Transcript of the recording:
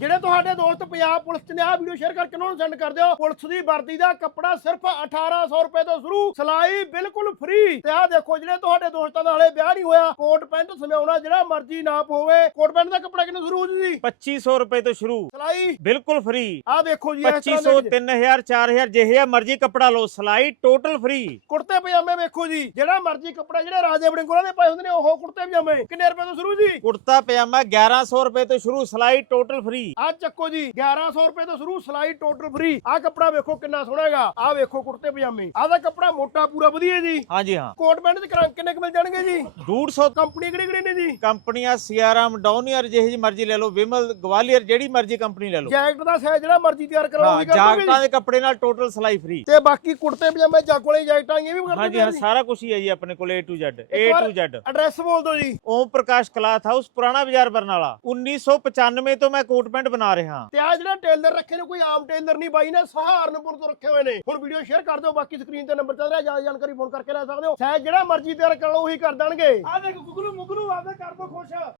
ਜਿਹੜੇ ਤੁਹਾਡੇ ਦੋਸਤ ਪੰਜਾਬ ਪੁਲਿਸ ਚ ਨੇ ਆ ਵੀਡੀਓ ਸ਼ੇਅਰ ਕਰਕੇ ਉਹਨਾਂ ਨੂੰ ਸੈਂਡ ਕਰ ਦਿਓ। ਪੁਲਿਸ ਦੀ ਵਰਦੀ ਦਾ ਕੱਪੜਾ ਸਿਰਫ 1800 ਰੁਪਏ ਤੋਂ ਸ਼ੁਰੂ ਸਿਲਾਈ ਬਿਲਕੁਲ ਫ੍ਰੀ ਤੇ ਆ ਦੇਖੋ ਜਿਹੜੇ ਤੁਹਾਡੇ ਦੋਸਤਾਂ ਦਾ ਹਲੇ ਵਿਆਹ ਨਹੀਂ ਹੋਇਆ ਕੋਟ ਪੈਂਟ ਸਮਿਆਉਣਾ ਜਿਹੜਾ ਮਰਜ਼ੀ ਨਾਪ ਹੋਵੇ ਕੋਟ ਪੈਂਟ ਦਾ ਕੱਪੜਾ ਕਿੰਨੇ ਸ਼ੁਰੂ ਹੋ ਜੂ ਜੀ? 2500 ਰੁਪਏ ਤੋਂ ਸ਼ੁਰੂ। ਸਿਲਾਈ? ਬਿਲਕੁਲ ਫ੍ਰੀ ਆ ਦੇਖੋ ਜੀ ਇਸ ਤਰ੍ਹਾਂ 2500 ਦੇ 3000 4000 ਜਿਹੇ ਮਰਜ਼ੀ ਕੱਪੜਾ ਲਓ ਸਿਲਾਈ ਟੋਟਲ ਫ੍ਰੀ ਕੁੜਤੇ ਪਜਾਮੇ ਵੇਖੋ ਜੀ ਜਿਹੜਾ ਮਰਜ਼ੀ ਕੱਪੜਾ ਜਿਹੜੇ ਰਾਜੇ ਬੜੇ ਕੋਲਾਂ ਦੇ ਪਾਏ ਹੁੰਦੇ ਨੇ ਉਹ ਕੁੜਤੇ ਪਜਾਮੇ। ਕਿੰਨੇ ਰੁਪਏ ਤੋਂ ਸ਼ੁਰੂ ਜੀ? ਕੁੜਤਾ ਪਜਾਮਾ 1100 ਰੁਪਏ ਤੋਂ ਸ਼ੁਰੂ ਸਿਲਾਈ ਟੋਟਲ ਫ੍ਰੀ ਆ ਚੱਕੋ ਜੀ 1100 ਰੁਪਏ ਤੋਂ ਸ਼ੁਰੂ ਸਿਲਾਈ ਟੋਟਲ ਫ੍ਰੀ ਆ ਕੱਪੜਾ ਵੇਖੋ ਕਿੰਨਾ ਸੋਹਣਾ ਹੈਗਾ। ਆ ਵੇਖੋ ਕੁੜਤੇ ਪਜਾਮੇ। ਆ ਦਾ ਕੱਪੜਾ ਮੋਟਾ ਪੂਰਾ ਵਧੀਆ ਜੀ। ਹਾਂਜੀ ਹਾਂ। ਕੋਟ ਪੈਂਟ ਦੇ ਕਰਾਂ ਕਿੰਨੇ ਕੁ ਮਿਲ ਜਾਣਗੇ ਜੀ? 150 ਕੰਪਨੀ ਕਿਹੜੀ ਕਿਹੜੀ ਨੇ ਜੀ? ਕੰਪਨੀਆਂ ਸੀਆਰਐਮ ਡਾਊਨੀਅਰ ਜਿਹੇ ਜੀ ਮਰਜ਼ੀ ਲੈ ਲਓ ਵਿਮਲ ਗਵਾਲੀਅਰ ਜਿਹੜੀ ਮਰਜ਼ੀ ਕੰਪਨੀ ਲੈ ਲਓ। ਜੈਕਟ ਦਾ ਸਾਈਜ਼ ਜਿਹੜਾ ਮਰਜ਼ੀ ਤਿਆਰ ਕਰਵਾਓ ਹਾਂ ਉਹ ਵੀ ਕਰ ਦੋਗੇ ਜਾਕਟਾਂ ਦੇ ਕੱਪੜੇ ਨਾਲ ਟੋਟਲ ਸਿਲਾਈ ਫ੍ਰੀ ਤੇ ਬਾਕੀ ਕੁੜਤੇ ਪਜਾਮੇ ਜਾਗੋ ਵਾਲੀ ਜੈਕਟਾਂ ਇਹ ਵੀ ਹਾਂਜੀ ਹਾਂ ਸਾਰਾ ਕੁਝ ਹੀ ਹੈ ਜੀ ਆਪਣੇ ਕੋਲ A to Z A to Z address ਬੋਲ ਦਿਓ ਜੀ। ਓਮ ਪ੍ਰਕਾਸ਼ ਕਲਾਥ ਹਾਊਸ ਪੁਰਾਣਾ ਬਾਜ਼ਾਰ ਬਰਨਾਲਾ। 1995 ਤੋਂ ਮੈਂ ਕੋਟ ਪੈਂਟ ਬਣਾ ਰਿਹਾ। ਤੇ ਆ ਜਿਹੜਾ ਟੇਲਰ ਰੱਖੇ ਨੇ ਕੋਈ ਆਮ ਟੇਲਰ ਨਹੀਂ ਬਾਈ ਨੇ ਸਹਾਰਨਪੁਰ ਤੋਂ ਰੱਖੇ ਹੋਏ ਨੇ। ਹੁਣ ਵੀਡੀਓ ਸ਼ੇਅਰ ਕਰ ਦਿਓ ਬਾਕੀ ਸਕਰੀਨ ਤੇ ਨੰਬਰ ਚੱਲ ਰਿਹਾ ਜ਼ਿਆਦਾ ਜਾਣਕਾਰੀ ਫੋਨ ਕਰਕੇ ਲੈ ਸਕਦੇ ਹੋ। ਸਾਈਜ਼ ਜਿਹੜਾ ਮਰਜ਼ੀ ਤਿਆਰ ਕਰ ਲਓ ਉਹੀ ਕਰ ਦੇਣਗੇ। ਆ ਦੇਖ ਗੁਗਲੂ ਮੁਗਲੂ ਆਪਦਾ ਕਰ ਦੋ ਖੁਸ਼